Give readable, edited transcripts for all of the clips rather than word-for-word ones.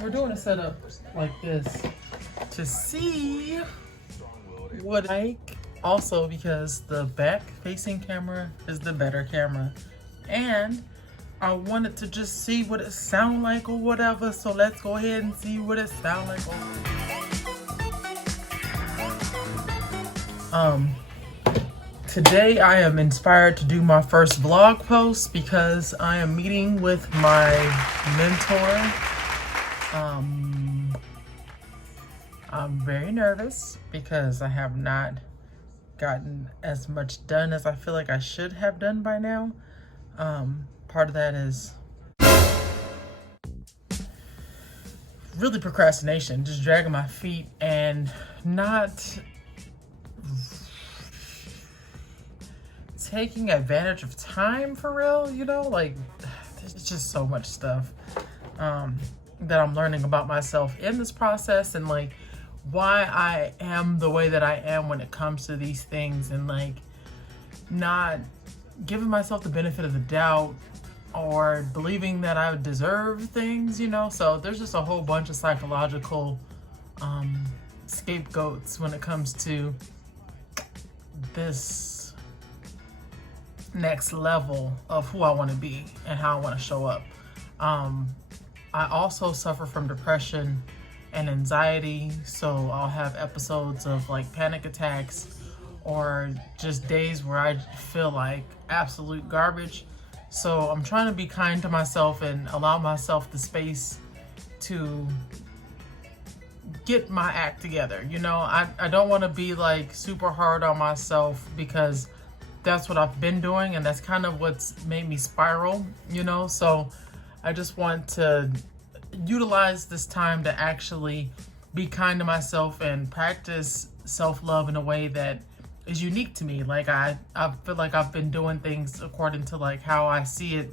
We're doing a setup like this to see what I like. Also because the back facing camera is the better camera. And I wanted to just see what it sound like or whatever. So let's go ahead and see what it sound like. Today I am inspired to do my first vlog post because I am meeting with my mentor. I'm very nervous because I have not gotten as much done as I feel like I should have done by now. Part of that is really procrastination, just dragging my feet and not taking advantage of time for real, you know? Like, there's just so much stuff that I'm learning about myself in this process, and like why I am the way that I am when it comes to these things, and like not giving myself the benefit of the doubt or believing that I deserve things, you know? So there's just a whole bunch of psychological scapegoats when it comes to this next level of who I want to be and how I want to show up. I also suffer from depression and anxiety, so I'll have episodes of like panic attacks or just days where I feel like absolute garbage. So I'm trying to be kind to myself and allow myself the space to get my act together. You know, I don't want to be like super hard on myself because that's what I've been doing, and that's kind of what's made me spiral, you know? So I just want to utilize this time to actually be kind to myself and practice self-love in a way that is unique to me. Like I feel like I've been doing things according to like how I see it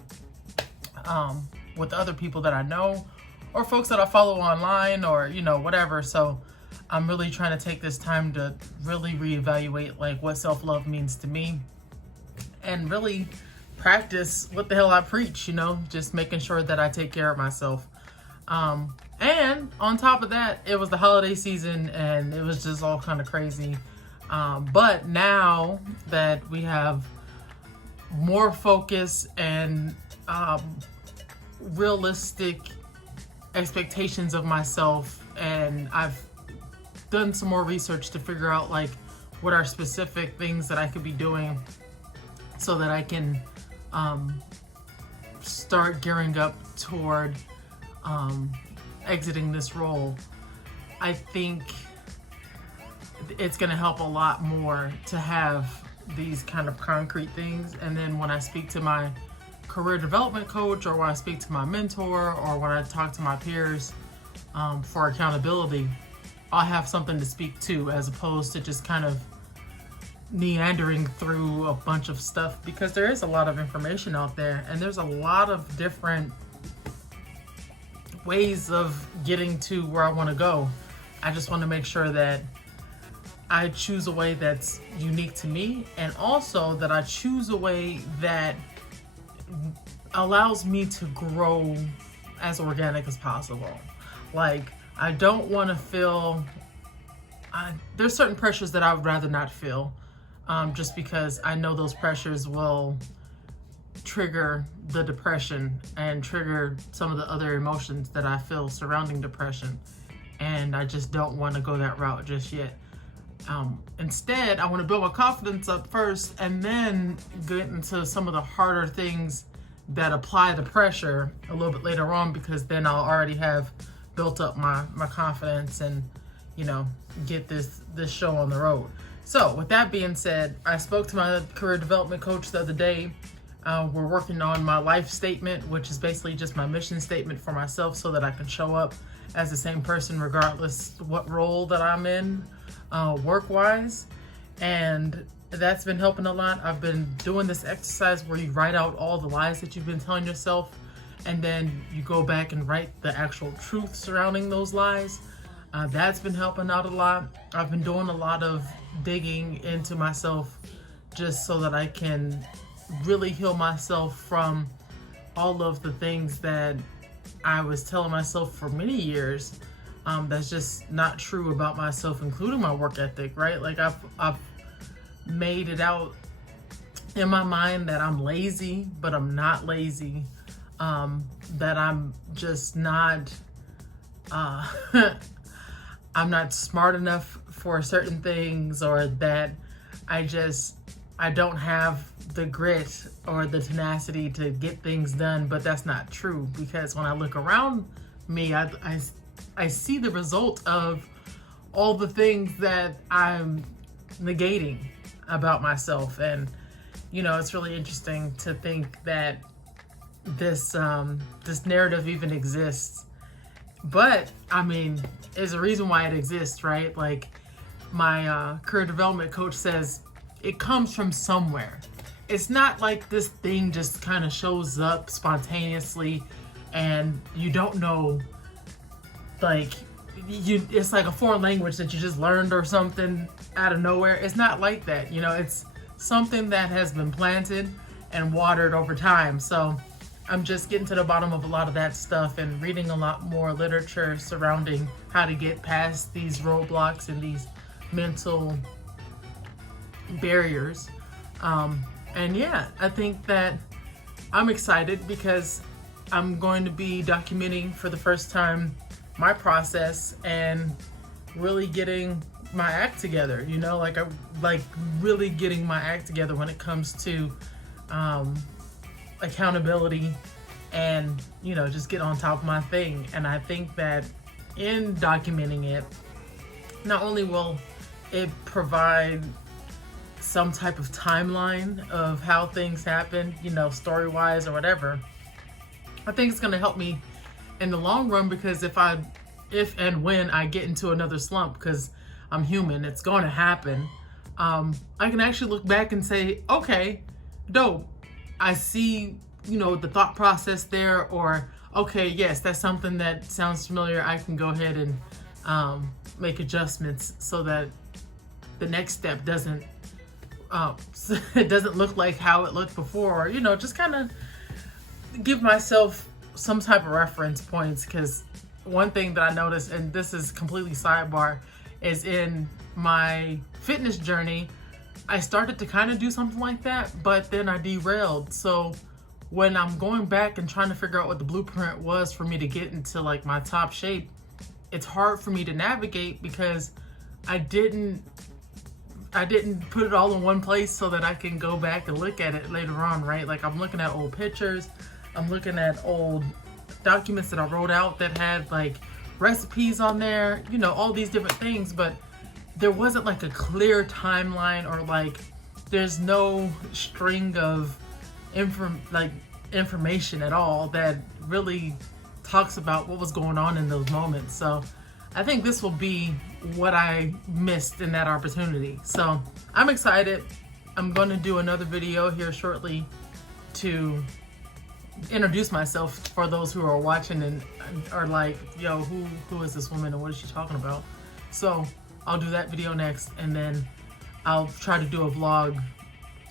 with other people that I know or folks that I follow online or, you know, whatever. So I'm really trying to take this time to really reevaluate like what self-love means to me and really practice what the hell I preach, you know, just making sure that I take care of myself. And on top of that, it was the holiday season and it was just all kind of crazy. But now that we have more focus and realistic expectations of myself, and I've done some more research to figure out like what are specific things that I could be doing so that I can start gearing up toward exiting this role. I think it's going to help a lot more to have these kind of concrete things. And then when I speak to my career development coach, or when I speak to my mentor, or when I talk to my peers for accountability, I'll have something to speak to as opposed to just kind of meandering through a bunch of stuff, because there is a lot of information out there and there's a lot of different ways of getting to where I want to go. I just want to make sure that I choose a way that's unique to me, and also that I choose a way that allows me to grow as organic as possible. Like, I don't want to feel, there's certain pressures that I would rather not feel, just because I know those pressures will trigger the depression and trigger some of the other emotions that I feel surrounding depression. And I just don't want to go that route just yet. Instead, I want to build my confidence up first and then get into some of the harder things that apply the pressure a little bit later on, because then I'll already have built up my confidence and, you know, get this show on the road. So with that being said, I spoke to my career development coach the other day. We're working on my life statement, which is basically just my mission statement for myself so that I can show up as the same person regardless what role that I'm in work-wise. And that's been helping a lot. I've been doing this exercise where you write out all the lies that you've been telling yourself, and then you go back and write the actual truth surrounding those lies. That's been helping out a lot. I've been doing a lot of digging into myself just so that I can really heal myself from all of the things that I was telling myself for many years that's just not true about myself, including my work ethic, right? Like I've made it out in my mind that I'm lazy, but I'm not lazy. That I'm just not, I'm not smart enough for certain things, or that I don't have the grit or the tenacity to get things done. But that's not true, because when I look around me, I see the result of all the things that I'm negating about myself. And, you know, it's really interesting to think that this narrative even exists. But I mean, there's a reason why it exists, right? Like my career development coach says, it comes from somewhere. It's not like this thing just kind of shows up spontaneously and you don't know, like it's like a foreign language that you just learned or something out of nowhere. It's not like that, you know. It's something that has been planted and watered over time. So I'm just getting to the bottom of a lot of that stuff and reading a lot more literature surrounding how to get past these roadblocks and these mental barriers. And yeah, I think that I'm excited because I'm going to be documenting for the first time my process and really getting my act together, you know, like really getting my act together when it comes to accountability and, you know, just get on top of my thing. And I think that in documenting it, not only will it provide some type of timeline of how things happen, you know, story-wise or whatever, I think it's going to help me in the long run, because if and when I get into another slump, because I'm human, it's going to happen, I can actually look back and say, okay, dope, I see, you know, the thought process there, or okay, yes, that's something that sounds familiar. I can go ahead and make adjustments so that the next step doesn't it doesn't look like how it looked before, or, you know, just kind of give myself some type of reference points. Because one thing that I noticed, and this is completely sidebar, is in my fitness journey, I started to kind of do something like that, but then I derailed. So when I'm going back and trying to figure out what the blueprint was for me to get into like my top shape, it's hard for me to navigate because I didn't put it all in one place so that I can go back and look at it later on, right? Like I'm looking at old pictures, I'm looking at old documents that I wrote out that had like recipes on there, you know, all these different things, but there wasn't like a clear timeline, or like there's no string of information at all that really talks about what was going on in those moments. So I think this will be what I missed in that opportunity. So I'm excited. I'm going to do another video here shortly to introduce myself for those who are watching and are like, yo, who is this woman and what is she talking about? So I'll do that video next, and then I'll try to do a vlog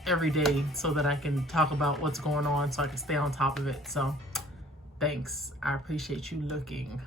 every day so that I can talk about what's going on, so I can stay on top of it. So thanks. I appreciate you looking.